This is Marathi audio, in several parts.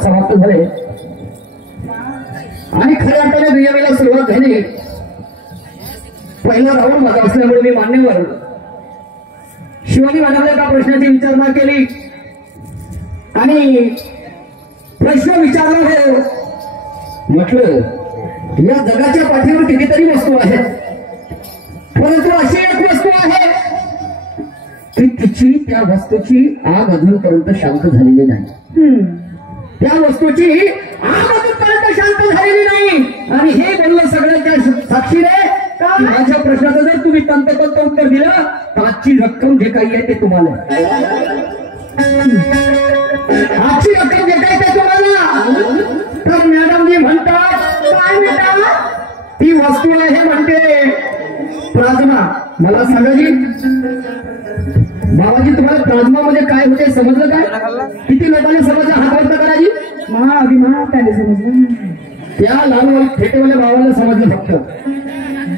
समाप्त झाले आणि खऱ्या अर्थाने दुय्यमेला सुरुवात झाली. पहिला राऊंड माझा असल्यामुळे मी मान्यवर शिवानी मॅडमने एका प्रश्नाची विचारणा केली आणि प्रश्न विचारला आहे. म्हटलं या जगाच्या पाठीवर कितीतरी वस्तू आहेत, परंतु अशी एक वस्तू आहे की तिची त्या वस्तूची आग अजूनपर्यंत शांत झालेली नाही. त्या वस्तूची आग अजूनपर्यंत शांत झालेली नाही. आणि हे बोललं सगळ्यांच्या साक्षीने माझ्या प्रश्नाचं जर तुम्ही तंतोतंत उत्तर दिलं तर आजची रक्कम जे काही आहे ते तुम्हाला, आजची रक्कम जे काही ते तुम्हाला. तर मॅडमजी म्हणतात काय म्हणतात, ती वस्तू आहे म्हणते प्लाझ्मा. मला सांगा जी बाबाजी, तुम्हाला प्लाझ्मा मध्ये काय होते समजलं काय? किती लोकांनी समजलं? हात वरती करा जी. महाअभिमान त्याने समजलं, त्या लाल फेटेवाल्या भावाला समजलं फक्त,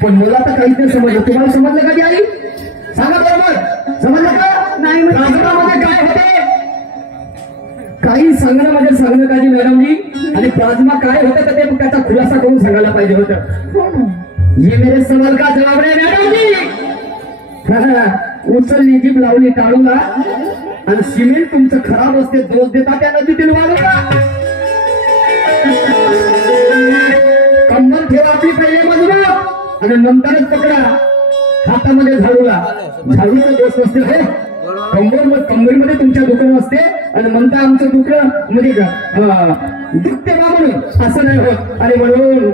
पण मला तर काहीच नाही समजलं. तुम्हाला समजलं का जी आई? सांगा बरोबर, समजलं का? नाही. प्लाझ्मा मध्ये काय होते काही सांगणं म्हणजे सांगणं का जी मॅडमजी? आणि प्लाझ्मा काय होतं तर ते त्याचा खुलासा करून सांगायला पाहिजे होतं. ये मेरे सवाल का जवाब रे मॅडमजी. उचलली जीभ लावली टाळूला आणि सिमेंट तुमचं खराब असते दोष देता त्या नदीतील वाढूला. कंबर ठेवा आपली पहिले मजबूत आणि नंतरच पकडा हातामध्ये झाडूला. झाडूचा दोष नसते हे कंबरमध्ये तुमच्या दुकान असते आणि म्हणता आमचं दुखणं म्हणजे दुखते बा म्हणून असं नाही होत. आणि म्हणून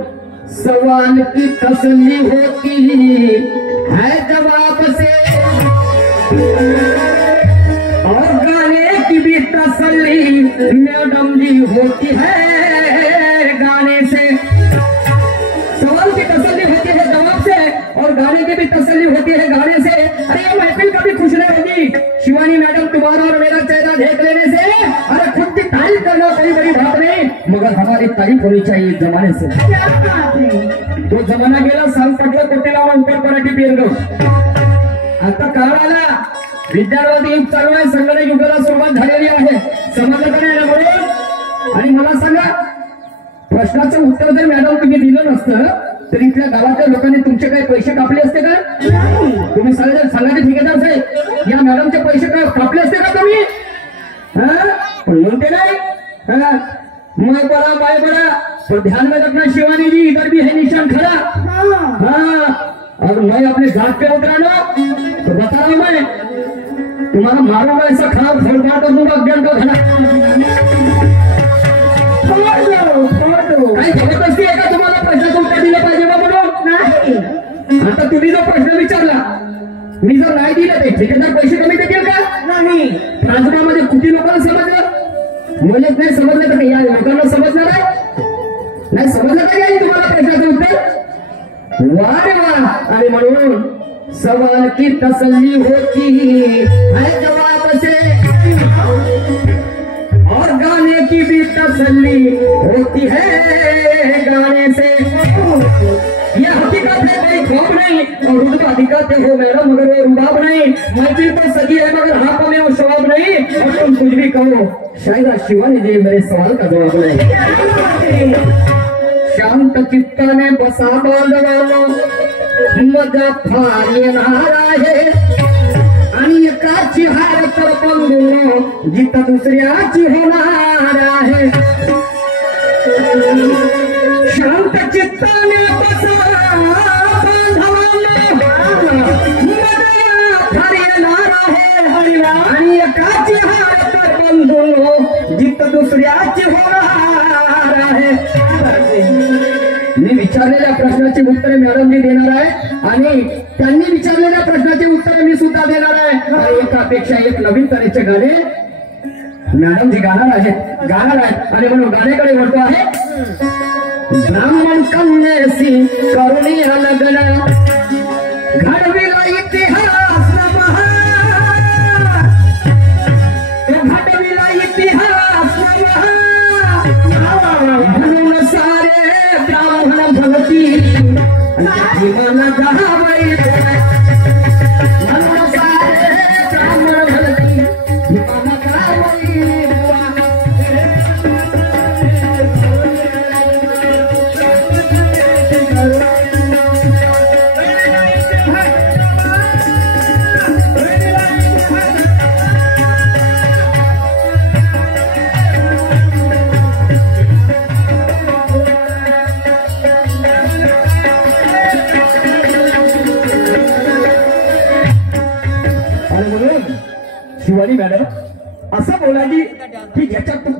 सवाल की तसल्ली होती है जवाब से और गाने की भी तसल्ली मैडम जी होती है गाने से. सवाल की तसल्ली होती है जवाब से और गाने की भी तसल्ली होती है गाने से. अरे ये महफिल कभी खुश नहीं होगी शिवानी मैडम, तुम्हारा और मेरा चेहरा देख लेने से. अरे खुद की तारीफ करना कोई बड़ी बात नहीं, मगर हमारी तारीफ होनी चाहिए जमाने से. तो जमाना गेला, सांग पटलं कोटेला ऊपर पराठी पेरलो. आता काळ आला, विद्यार्थी युग चालू आहे, संगणक युगाला सुरुवात झालेली आहे. समजलं का नाही म्हणून? आणि मला सांगा, प्रश्नाचं उत्तर जर मॅडम तुम्ही दिलं नसतं तर इथल्या गावाच्या लोकांनी तुमचे काही पैसे कापले असते का? तुम्ही सांगायचे ठेकेदार साहेब, या मॅडमचे पैसे कापले असते का तुम्ही? पण म्हणते नाही, मैं बड़ा बाय बड़ा, पर ध्यान में रखना शिवानी जी, इधर भी है निशान खड़ा. हाँ, और मैं अपने जात पे उतरा ना तो बता रहा हूं मैं, तुम्हारा मारूंगा ऐसा खराब फोड़ कर दूंगा अज्ञान का घड़ा. काही जबरदस्ती आहे का तुम्हाला प्रश्नाचं उत्तर दिलं पाहिजे बा म्हणून? नाही. आता तुम्ही जो प्रश्न विचारला, मी जर नाही दिलं ते ठेकेदार पैसे कमी देतील का? नाही. प्लाझ्मामध्ये किती लोकांना समजलं? मुलेच नाही समजलं तर या लोकांना समजणार आहे? नाही समजलं का नाही तुम्हाला प्रश्नाचं उत्तर? वा रे वा. आणि म्हणून सवाल की तसल्ली होती है जवाब से और गाने की भी तसल्ली होती है गाने से. यह हकीकत है, कोई खौफ नहीं. और रुतबा दिखाते हो मैडम मगर वो रुबाब नहीं. महफिल तो सजी है मगर हाथों में वो शवाब नहीं. और तुम कुछ भी कहो शायद शिवानी जी मेरे सवाल का जवाब नहीं. शांत चित्ताने बसा बांधवानो मजा फार येणार आहे आणि एकाची हार तर बंधून जिथं दुसऱ्याची होणार आहे. शांत चित्ताने बसा बांधवानो मजा फार येणार आहे आणि एकाची हार तर बंधून जिथं दुसऱ्याची होणार आहे. मी विचारलेल्या प्रश्नाची उत्तरे मॅडमजी देणार आहे आणि त्यांनी विचारलेल्या प्रश्नाची उत्तरे मी सुद्धा देणार आहे. आणि एकापेक्षा एक नवीन तऱ्हेचे गाणे मॅडमजी गाणार आहेत आणि म्हणून गाण्याकडे वळतो आहे. ब्राह्मण कन्येशी करुणी लग्न घडविला इतिहास नमः, घडविला इतिहास नमः. म्हणून सारे ब्राह्मण भगती मन गावई. म्हणून सारे ब्राह्मण भगती मन गावई.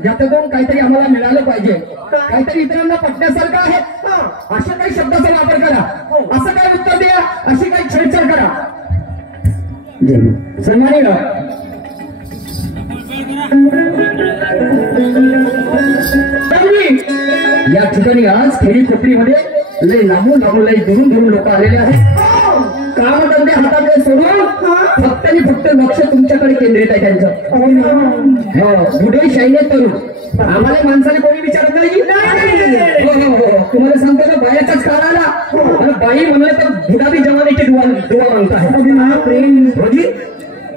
ज्याच्यातून काहीतरी आम्हाला मिळालं पाहिजे, काहीतरी इतरांना पटण्यासारखं आहे अशा काही शब्दाचा वापर करा, असं काय उत्तर द्या, अशी काही छेडछाड करा. सन्माननीय या ठिकाणी आज खेडी कोपरीमध्ये लय लांबून लय दुरून लोक आलेले आहेत. कामधंदे हातामध्ये सोडून फक्त आणि फक्त लक्ष तुमच्याकडे केंद्रित आहे त्यांचं. बुढे शाहीने तरुण आम्हाला माणसाने कोणी विचारत नाही. तुम्हाला सांगतो ना, बायाचाच काळ आला. बाई म्हणलं तर बुडाबी जमान्याची दुवा मागता आहे.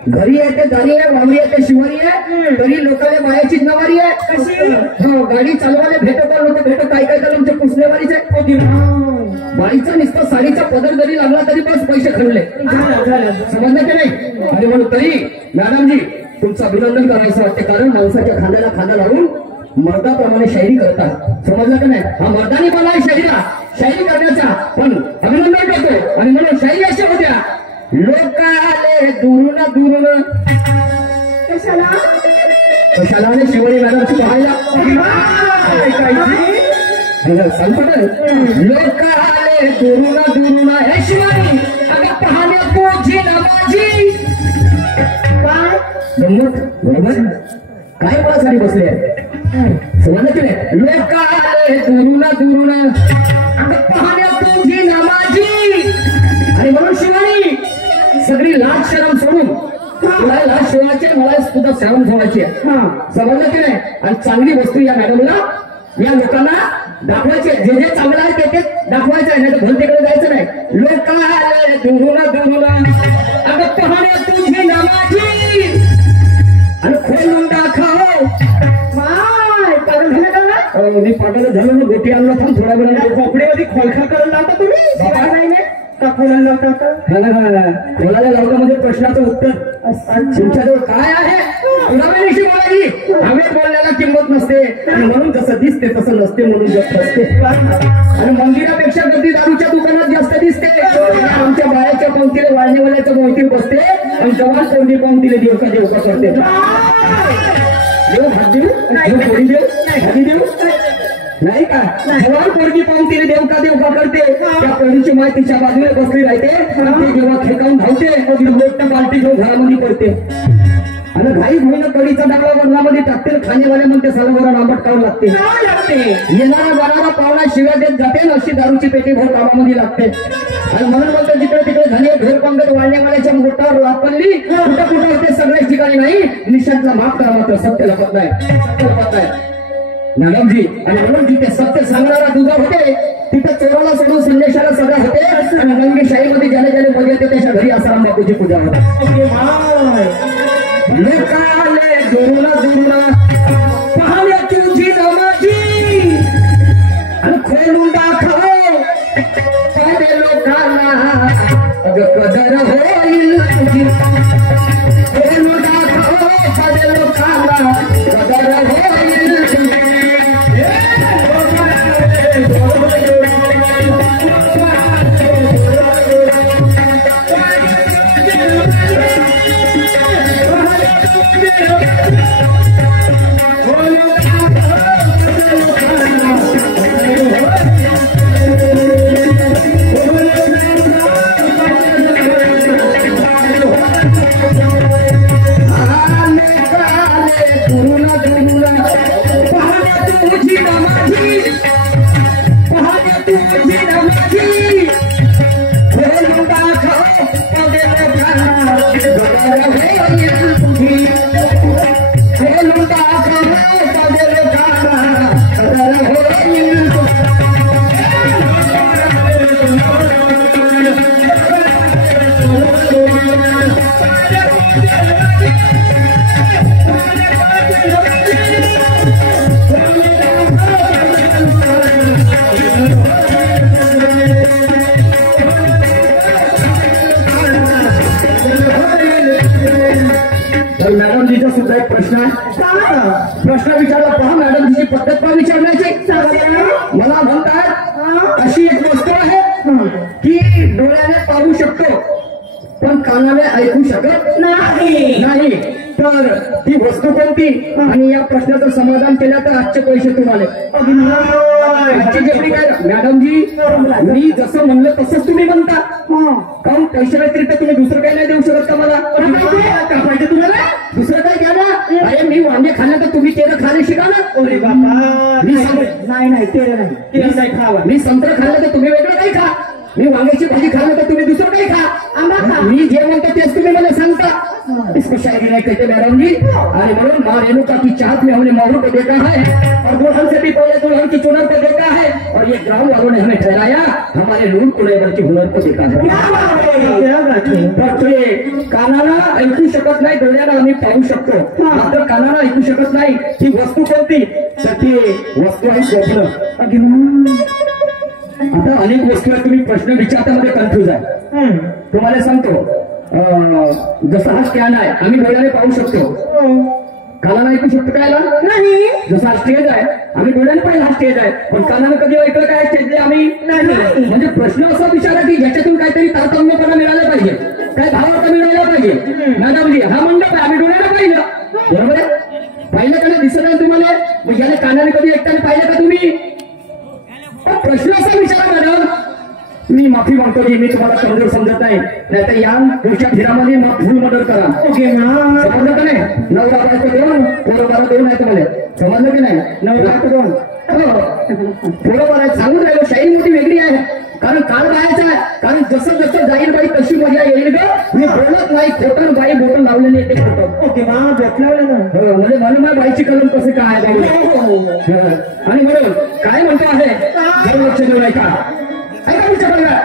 घरी आहे ते दारी आहे, वावरी आहे ते शिवारी आहे, तरी लोकांना बायाचीच नवारी आहे. कशी गाडी चालवायला भेटत नव्हतं भेटत, काय काय तर आमच्या पुसणेवारीच आहे. बाईचा नुसतं साडीचा पदर जरी लागला तरी बस पैसे खणले, समजलं की नाही. आणि म्हणून तरी मॅडमजी तुमचं अभिनंदन करायचं वाटते, कारण माणसाच्या खांद्याला खांदा लावून मर्दाप्रमाणे शायरी करतात, समजलं की नाही. हा मर्दानी मला शायरीला शायरी करण्याचा पण अभिनंदन करतो. आणि म्हणून शायरी अशा होत्या, लोक आले दुरून दुरून कशाला कशाला शिवानी मॅडमची पाहायला सांगतो. लोक आले दुरून दुरून हे शिवानी अगं पाहण्या तुझी ना माझी गंमत बरोबर काय मला साडी बसली आहे, समजलं की नाही. लोक आले दुरून दुरून अगं पाहण्या तुझी ना माझी. आणि म्हणून शिवानी सगळी लाज शरम सोडून तुला लाज ठेवायची, मला सुद्धा शरम ठेवायची आहे, समजलं की नाही. आणि चांगली वस्तू या मॅडमला या लोकांना दाखवायची, जे जे चांगलं आहे ते दाखवायचं आहे, नाही तर भलतीकडे जायचं नाही. लोक आले दुरून दुरून अगं पाहण्या तुझी ना माझी आणि खोलून दाखव मी पाठवलं झालं ना. गोटी आणला थांब थोड्या वेळा खोपडीमध्ये खोलखा करायला लावता तुम्ही कोणाला लावता म्हणजे प्रश्नाचं उत्तर तुमच्याजवळ काय आहे पुराव्याविषयी बोलायची. हवेत बोलण्याला किंमत नसते, आणि म्हणून जसं दिसते तसं नसते, म्हणून जास्त असते. आणि मंदिरापेक्षा गर्दी दारूच्या दुकानात जास्त दिसते. आमच्या बाळाच्या पंक्तीला वाळणेवाल्याच्या मोहिती बसते आणि जवान कोणती पंक्तीला देवका देवका करते. देव भात देऊ, देव पोळी देऊ, भाजी देऊ नाही का. जवान पोरगी पंक्तीने देवका देवका करते, त्या पोळीची माय तिच्या बाजूला बसली राहते, ते जेव्हा खेकावून धावते मोठ्या बालटी घेऊन घरामध्ये पडते. आणि घाई घोईनं कढीचा डाबा वरणामध्ये टाकते, खाणेवाले म्हणते साला बरा लांबट काढून लागते. येणारा जाणारा पाहुणा शिव्या देत जाते, अशी दारूची पेटी भर कामामध्ये लागते. आणि म्हणून म्हणतो जिकडे तिकडे झाली भेर पंगत वाळण्यावाल्याच्या मोठावर लापल्ली, कुठं कुठं होते सगळ्याच ठिकाणी नाही. निशांतला माफ करा, मात्र सत्याला पत नाही मॅडमजी. आणि म्हणून जिथे सत्य सांगणारा तुझा होते तिथे चोराला सोडून संदेशाला सगळं होते. आणि रंगी शाहीमध्ये ज्याला ज्याला मजा येते त्याच्या घरी आसाराम बापूची पूजा होते. लोकाले दुरून दुरून पाहण्या तुझी ना माझी आणि खोलून दाखव पाहणे लोकांना अगं कदर होईल तुझी. खोलून दाखव पाहणे लोकांना कदर होईल तुझी. मॅडमजीचा सुद्धा एक प्रश्न आहे, प्रश्न विचारला पहा. मॅडमजीची पद्धत पण विचारण्याची. मला म्हणतात अशी एक वस्तू आहे की डोळ्याने पाहू शकतो पण कानाने ऐकू शकत नाही. तर ती वस्तू कोणती आणि या प्रश्नाचं समाधान केलं तर आजचे पैसे तुम्हाला. आजची जेवढी काय मॅडमजी मी जसं म्हणलं तसंच तुम्ही म्हणता. काऊन पैसे व्यतिरिक्त तुम्ही दुसरं काही नाही देऊ शकत का मला? पाहिजे तुम्हाला दुसरं काही घ्या ना. अरे मी वांगे खाल्लं तर तुम्ही तेरं खाणे शिका ना. अरे बाबा नाही तेरं नाही खावा. मी संत्र खाल्लं तर तुम्ही वेगळं काही खा. मी वांग्याची भाजी खाल्लं तर तुम्ही दुसरं काही खा. मी जे म्हणतो तेच तुम्ही मला सांगता. इसको शायरी नहीं कहते मैडम जी. अरे बोलो माँ रेणुका की चाहत में हमने मोरू को देखा है और दुल्हन से भी पहले दुल्हन की चुनर को देखा है और ये गांव वालों ने हमें ठहराया हमारे नूर को नहीं बल्कि हुनर को देखा है. तर ते कानाला ऐकू शकत नाही, डोळ्याला आम्ही पाहू शकतो, मात्र कानाला ऐकू शकत नाही. ही वस्तू कोणती? तर ती वस्तू आहे स्वप्न. आता अनेक वस्तू आहेत, तुम्ही प्रश्न विचारतामध्ये कन्फ्युज आहे. तुम्हाला सांगतो जसा हा स्टँड आहे आम्ही डोळ्याने पाहू शकतो, कानाला ऐकू शकतो काय नाही. जसा हा स्टेज आहे आम्ही डोळ्याने पाहिला हा स्टेज आहे, पण कानाला कधी ऐकलं काय स्टेज आम्ही नाही. म्हणजे प्रश्न असा विचारा की ज्याच्यातून काहीतरी तारतम्यपणा मिळाला पाहिजे, काय भावार्थ मिळाला पाहिजे. मॅडमजी हा मंडप आहे आम्ही डोळ्याने पाहिलं, बरोबर आहे. पाहिलं का नाही दिसत नाही तुम्हाला? मग याने कानाने कधी ऐकताना पाहिलं का तुम्ही? प्रश्न असा विचारा मॅडम. मी माफी मागतो की मी तुम्हाला कमजोर समजत नाही, नाहीतर या पुढच्या फिरामध्ये फुल मदत करा. ओके समजलं का नाही? 9 लाख दोन पोरं बारा दोन आहे तुम्हाला, समजलं की नाही? 9 लाख दोन पोरं बारा आहे. सांगून राहिलो शाही मोठी वेगळी आहे, कारण काळ बायाचा आहे. कारण जसं जसं जाईल बाई तशी मजा येईल ग. मी बोलत नाही खोटं बाई बोटं लावलेली येते खोटं. ओके म्हणजे म्हणून माझ्या बाईची कलम कसं काय आहे. आणि म्हणून काय म्हणतो आहे लक्ष देऊ ऐका ऐका विचार बघा.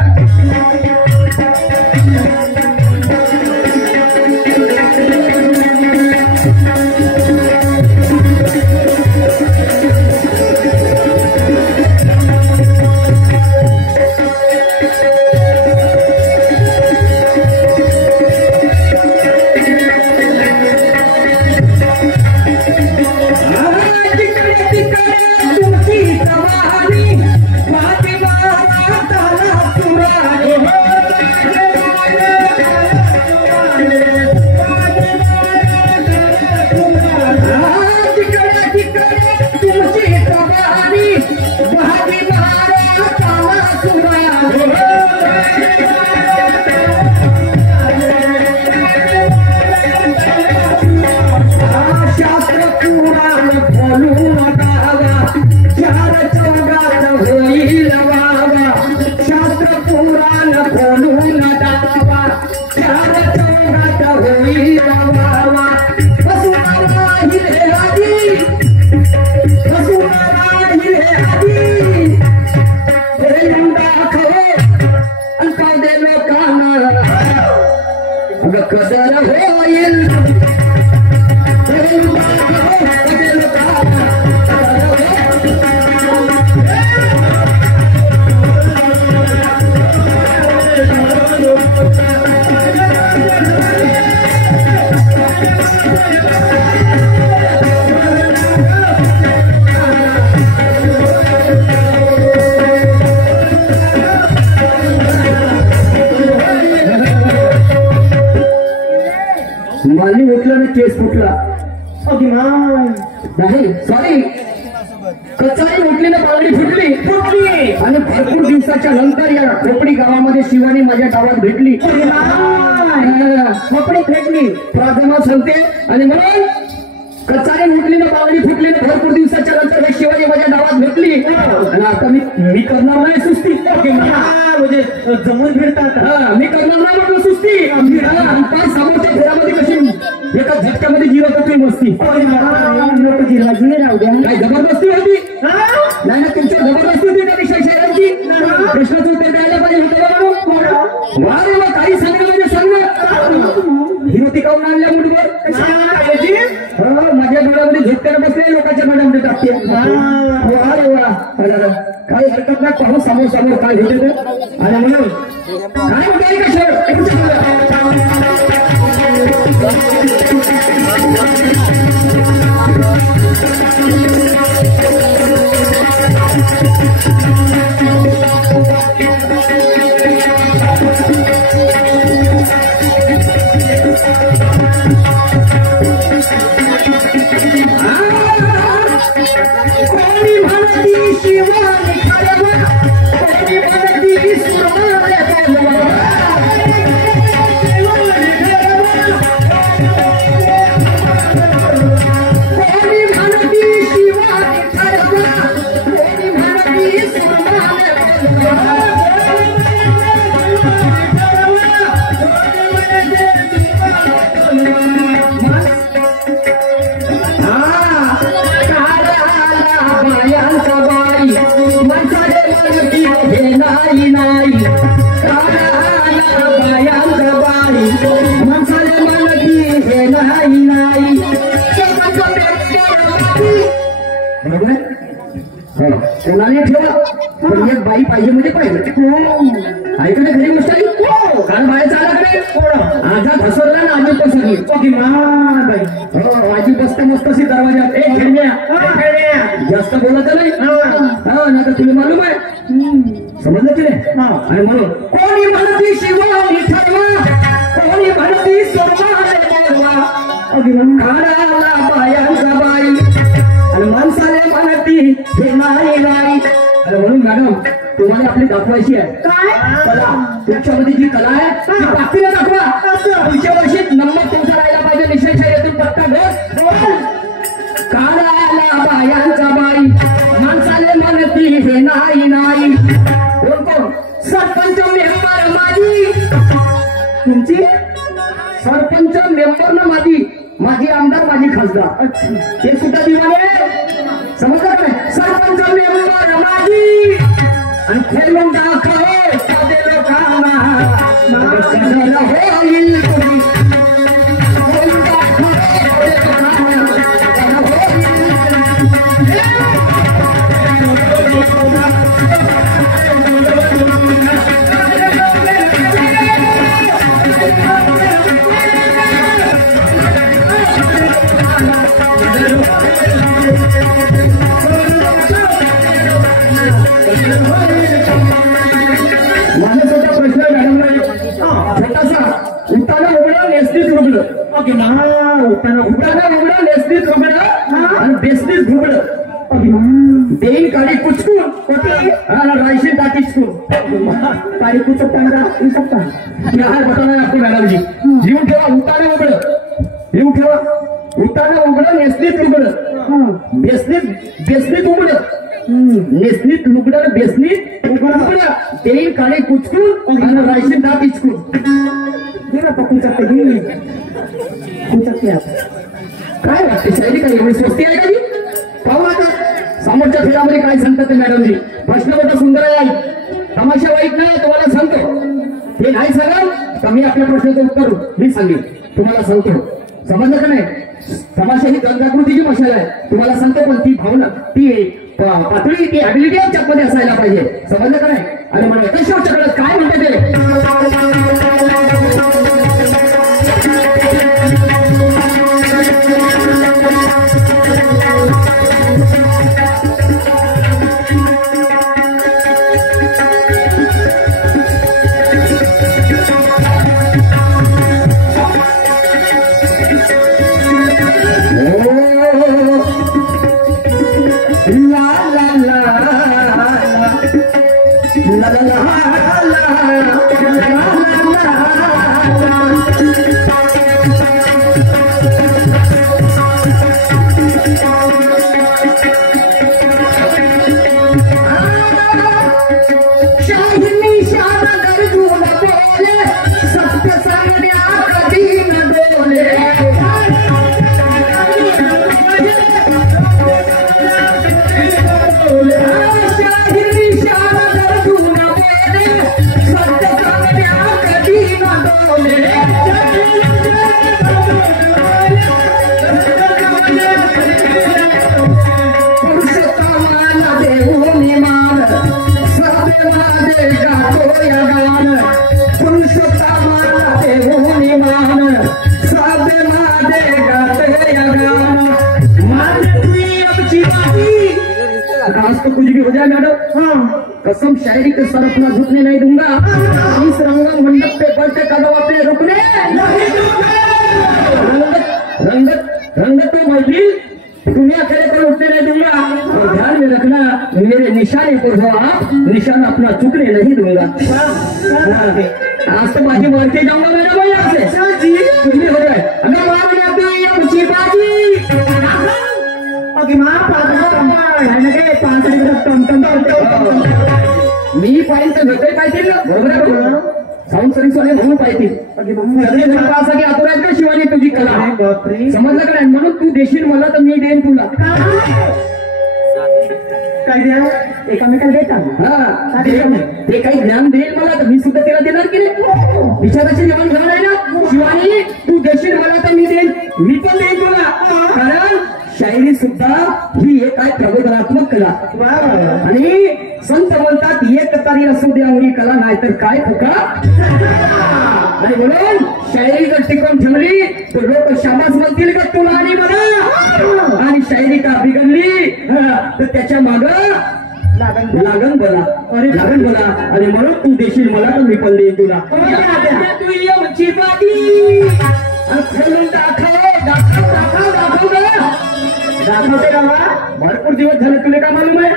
माली उठला आणि केस फुटला. नाही सॉरी, कचाई उठली ना पालडी फुटली आणि भरपूर दिवसाच्या नंतर या खोपडी गावामध्ये शिवानी माझ्या गावात भेटली. खोपडी भेटली प्रार्थना सांगते आणि म्हणून कचाई उठली ना पालडी फुटली ना भरपूर दिवसाच्या नंतर हे शिवानी माझ्या गावात भेटली. आणि आता मी करणार नाही सुस्ती. म्हणजे जमून फिरतात. मी करणार नाही म्हटलं सुस्ती. पाय समोरच्या घरामध्ये कशी एका झटक्यामध्ये जिरत होती मस्ती. काय जबरदस्ती होती? नाही ना तुमची जबरदस्ती होती का विषय शेअरांची? प्रश्नाचं उत्तर द्यायला पाहिजे होतं. वा रे वा, काही सांगणं म्हणजे सांगणं. ही होती काऊन आणल्या मुठवर माझ्या डोळ्यामध्ये झोपक्याला बसले लोकांच्या मनामध्ये टाकते. वा रे वा, काही हरकत नाही. पाहू समोर समोर काय होते आणि म्हणून काय म्हणते का शेअर मनती शिवा निखारवा कोणी मनती सुरमाले बोलवा कोणी मनती शिवा निखारवा कोणी मनती सुरमाले बोलवा कोणाने ठेवा पण एक बाई पाहिजे म्हणजे पाहिजे ऐकणे खरी गोष्ट आहे कारण बाहेर चालकडे आजा घसरला ना आजी पसरली बाई हो आजी बसते मस्त अशी दरवाजात एक खेळण्या जास्त बोलत नाही नाही तर तुला मालूम आहे समजलं की नाही आणि म्हणून कोणी म्हणती शिवा ठरवा कोणी म्हणती सोमाला कानाला बायांचा बाई आणि माणसाने म्हणती हे नाही नाही आणि म्हणून मॅडम तुम्हाला आपली दाखवायची आहे काय कला तुमच्यामध्ये जी कला आहे ती बाकीला दाखवा पुढच्या वर्षी नंबर तुमचा राहायला पाहिजे निश्चयशाहीतून पत्ता बोल कानाला बायांचा बाई माणसाने म्हणती हे नाही नाही कोण कोण सरपंच मेंबर माझी तुमची सरपंच मेंबर ना माझी आमदार माझी खासदार ते सुद्धा दिवाळे समजलं काय सरपंच मेंबर माझी आणि खेळून दाखव साधे लोकांना होईल माझ्यासोबत प्रश्न मॅडम छोटासा उताना उघडा नेसनीत रुगड ओके ना उताना उघडा नेसनीत रुगड आणि बेसनीत घुगड देईल काळी कुचकून रायशी टाकी काळी कुचकता बताना आपली मॅडम जी लिहून ठेवा उताना उघड लिहून ठेवा उताना उघड नेसनीत रुगड बेसनीत उघड नेसनीत लुगडं बेसनीत उघड देईल काळे कुचकून आणि रायशी दात इचकून काय वाटते शायरी काय एवढी स्वस्ती आहे का पाहू आता समोरच्या फेऱ्यामध्ये काय सांगतात मॅडमजी प्रश्न मोठा सुंदर आहे तमाशा वाईट नाही तुम्हाला सांगतो हे नाही सांगाल तर मी आपल्या प्रश्नाचं उत्तर मी सांगेन तुम्हाला सांगतो समजलं का नाही तमाशा ही जनजागृतीची मशाल आहे तुम्हाला सांगतो पण ती भावना ती पातळी ती ऍबिलिटी आमच्यामध्ये असायला पाहिजे समजलं का नाही आणि मला शेवटच्याकडे काय म्हणते ते आज तो कुछ भी हो जाए मैडम कसम शायरी के सर अपना झुकने नहीं दूंगा इस रंगम मंडप पे बढ़ते कदम अपने रुकने रंगत तो महफिल दुनिया खेले पर उठने नहीं दूंगा और ध्यान में रखना मेरे निशाने पर हो आप, निशाना अपना चुकने नहीं दूंगा। आज तो बाजी मार के जाऊंगा मेरा भाई आपसे जी, कुछ नहीं हो जाए। अगर मार लेते ये ऊंची बाजी मी पाहिजे तर भेटाय पाहिजे ना, बरोबर आहे बरोबर साऊंड सर्व्हिस वाले म्हणून पाहिजे सगळे जण असा की आतुरात का शिवानी तुझी कला समजलं का नाही, म्हणून तू देशील मला तर मी देईन तुला। काय द्या एकामेकाला देता हा ते काही ज्ञान देईल मला तर मी सुद्धा त्याला देणार की नाही। विचाराची जेवण घेणार आहे ना शिवानी, तू देशील मला तर मी देईन, मी पण देईन तुला। कारण शायरी सुद्धा ही एक आहे प्रबोधनात्मक कला आणि संत म्हणतात एक तारी असू दे अंगी कला नाही तर काय फुका नाही, म्हणून शायरी जर टिकवून ठेवली तर लोक शाबास म्हणतील का तुला आणि मला, आणि शायरी का बिघडली तर त्याच्या माग लागन बोला आणि म्हणून तू देशील मला तर मी पण देईन तुला। तू ये बाजी खोलून दाखवते का भरपूर दिवस झाले, तुला का मालूम आहे?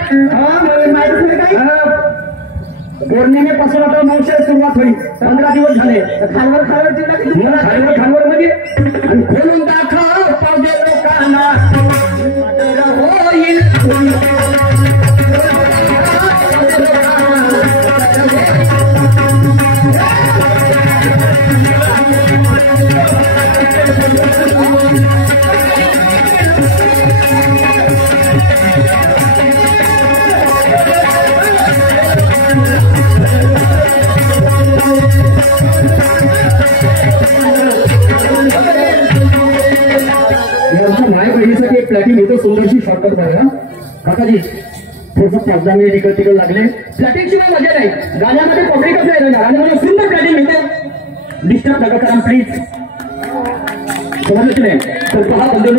माहिती काही पौर्णिमेपासून आता नवशे सुरुवात होईल, 15 दिवस झाले। खालवर मध्ये आणि खोलून दाखव पावजे लोकांना होईल माय बहिणीसाठी एक प्लॅटिंग येतो, सुंदरशी शॉर्टकट आहे काकाजी, थोडस 5-10 मिनिट इकडे तिकडे लागले। प्लॅटिंग शिवाय मजा नाही, गाण्यामध्ये पब्लिकच नाही राहणार आणि मला सुंदर प्लॅटिंग येतो, डिस्टर्ब नका करा प्लीज, समजलं नाही तर पहा बंधू